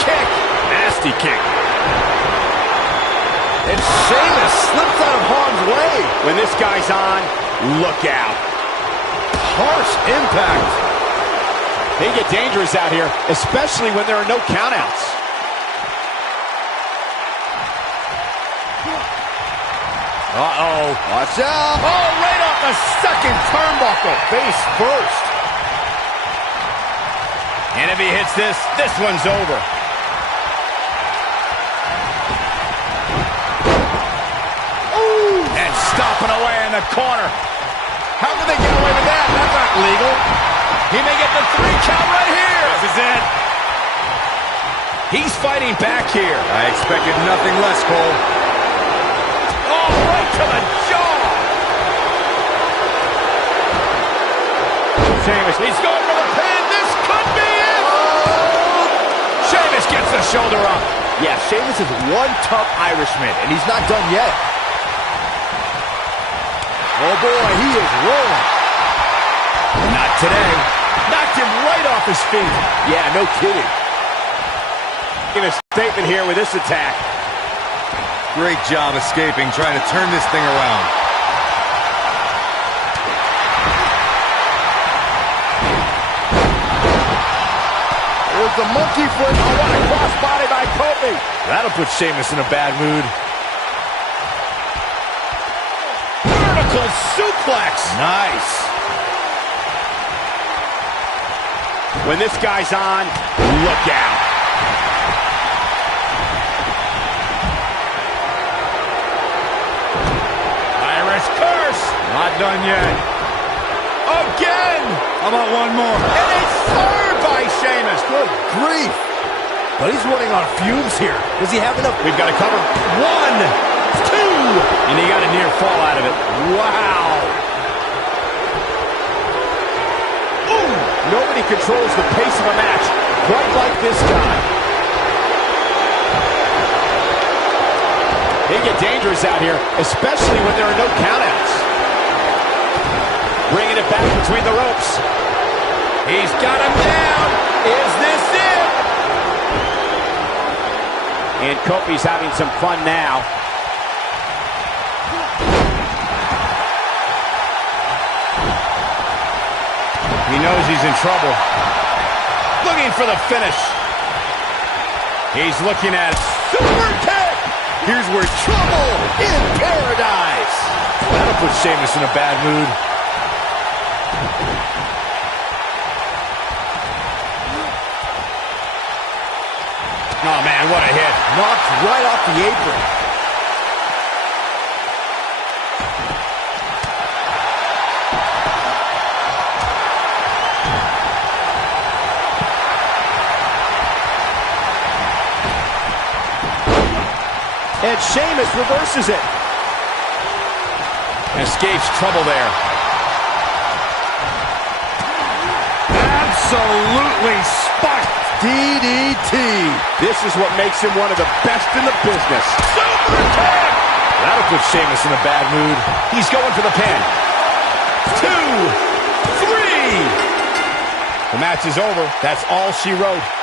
Kick. Nasty kick. And Sheamus slips out of harm's way. When this guy's on, look out. Harsh impact. They get dangerous out here, especially when there are no countouts. Uh-oh. Watch out. Oh, right off the second turnbuckle. Face first. And if he hits this, this one's over. And stomping away in the corner. How did they get away with that? That's not legal. He may get the 3 count right here. This is it. He's fighting back here. I expected nothing less, Cole. Oh, right to the jaw. Sheamus, he's going for the pin. This could be it. Oh. Sheamus gets the shoulder up. Yeah, Sheamus is one tough Irishman, and he's not done yet. Oh, boy, he is rolling. Not today. Knocked him right off his feet. Yeah, no kidding. In a statement here with this attack. Great job escaping, trying to turn this thing around. There's the monkey foot. Oh, what a crossbody by Kofi. That'll put Sheamus in a bad mood. Vertical suplex. Nice. When this guy's on, look out. Irish curse. Not done yet. Again. How about one more? And it's third by Sheamus. Good grief. But he's running on fumes here. Does he have enough? We've got to cover. 1, 2. And he got a near fall out of it. Wow. Ooh. Nobody controls the pace of a match quite like this guy. They get dangerous out here, especially when there are no countouts. Bringing it back between the ropes. He's got him down. Is this it? And Kofi's having some fun now. He knows he's in trouble. Looking for the finish. He's looking at super kick. Here's where trouble in paradise. That'll put Sheamus in a bad mood. Oh, man, what a hit. Knocked right off the apron. And Sheamus reverses it. Escapes trouble there. Absolutely spiked. DDT. This is what makes him one of the best in the business. Super kick. That'll put Sheamus in a bad mood. He's going for the pin. 2, 3. The match is over. That's all she wrote.